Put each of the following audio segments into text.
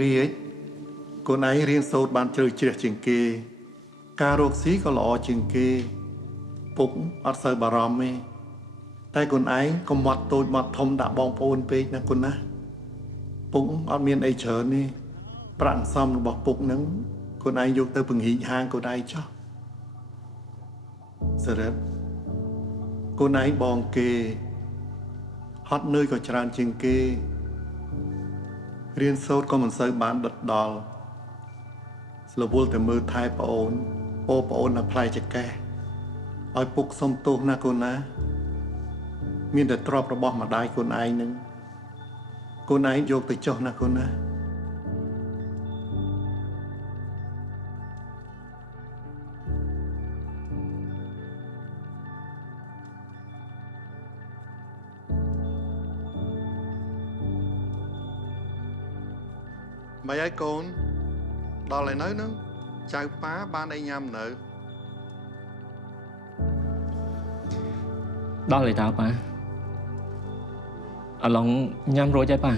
រៀបកូនឯងរៀនសូត្របានជ្រៅជ្រះជាងគេការរកស៊ីក៏ល្អជាងគេពុកអត់សូវបារម្ភទេតែកូនឯងកុំមាត់តូចមាត់ធំដាក់បងប្អូនពេកណាកូនណាពុកអត់មានអីច្រើនទេប្រាក់សំរបស់ពុកហ្នឹងកូនឯងយកទៅពង្រីកហាងកូនឯងចុះសរិទ្ធកូនឯងបងគេហត់នឿយក៏ច្រើនជាងគេរៀនសូត្រក៏មិនសូវបានដិតដល់ស្លវល់តែមើលថែប្អូននៅផ្លែចកេះឲ្យពុកសុំទោសណាកូនណាមានតែទ្រព្យរបស់ម្ដាយកូនឯងនឹងកូនឯងយកទៅចុះណាកូនណាមិនឲ្យកូនដល់ឯនៅហ្នឹងចៅប៉ាបានអីញ៉ាំនៅដល់ឯតើប៉ាអាឡងញ៉ាំរួចហើយប៉ាម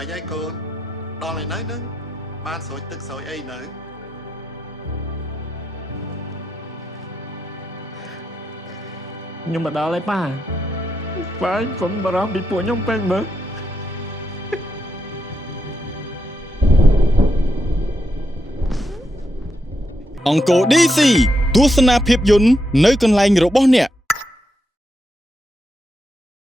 ិនឲ្យកូនដល់ឯនៅហ្នឹងបានស្រោចទឹកស្រោចអីនៅខ្ញុំមកដល់ហើយប៉ាកុំបារម្ភពីពួកខ្ញុំពេកមើលអង្គរ DC ទស្សនាភាពយន្តនៅកន្លែងរបស់អ្នក